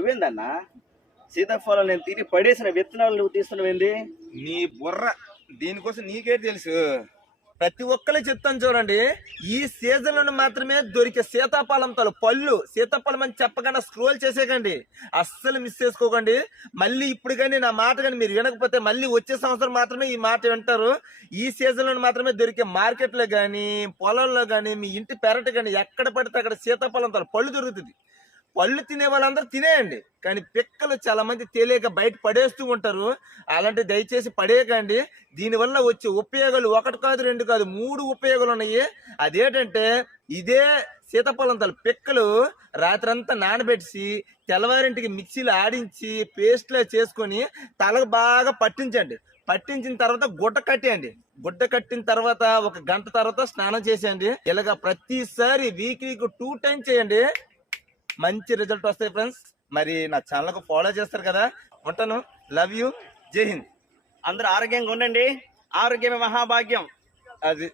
నువ్వేందన్నా? సీతాఫలం నేను తిరిగి పడేసిన విత్తనాలు నువ్వు తీస్తున్నావేంది? నీ బుర్ర దీనికోసం నీకే తెలుసు. ప్రతి ఒక్కరు చెప్తాను చూడండి ఈ సీజన్లో మాత్రమే దొరికే సీతాఫలం తలు పళ్ళు. సీతాఫలం అని చెప్పకుండా స్క్రోల్ చేసేకండి. అస్సలు మిస్ చేసుకోకండి. మళ్ళీ ఇప్పుడు కానీ నా మాట కానీ మీరు వినకపోతే మళ్ళీ వచ్చే సంవత్సరం మాత్రమే ఈ మాట వింటారు. ఈ సీజన్లో మాత్రమే దొరికే మార్కెట్లో కానీ పొలంలో కానీ మీ ఇంటి పెరట కానీ ఎక్కడ పడితే అక్కడ సీతాఫలం తల పళ్ళు దొరుకుతుంది. పళ్ళు తినే వాళ్ళందరూ తినేయండి. కానీ పిక్కలు చాలా మంది తెలియక బయట పడేస్తూ ఉంటారు. అలాంటి దయచేసి పడేయకండి. దీనివల్ల వచ్చే ఉపయోగాలు ఒకటి కాదు రెండు కాదు మూడు ఉపయోగాలు ఉన్నాయి. అదేంటంటే ఇదే సీతాఫలం తల పిక్కలు రాత్రంతా నానబెట్టి తెల్లవారింటికి మిక్సీలో ఆడించి పేస్ట్లో చేసుకొని తలకు బాగా పట్టించండి. పట్టించిన తర్వాత గుడ్డ కట్టేయండి. గుడ్డ కట్టిన తర్వాత ఒక గంట తర్వాత స్నానం చేసేయండి. ఇలాగ ప్రతిసారి వీక్ వీక్ టూ టైం చేయండి. మంచి రిజల్ట్ వస్తాయి ఫ్రెండ్స్ మరి నా ఛానల్ ఫాలో చేస్తారు కదా. ఉంటాను. లవ్ యూ జై హింద్ అందరూ ఆరోగ్యంగా ఉండండి. ఆరోగ్యమే మహాభాగ్యం. అది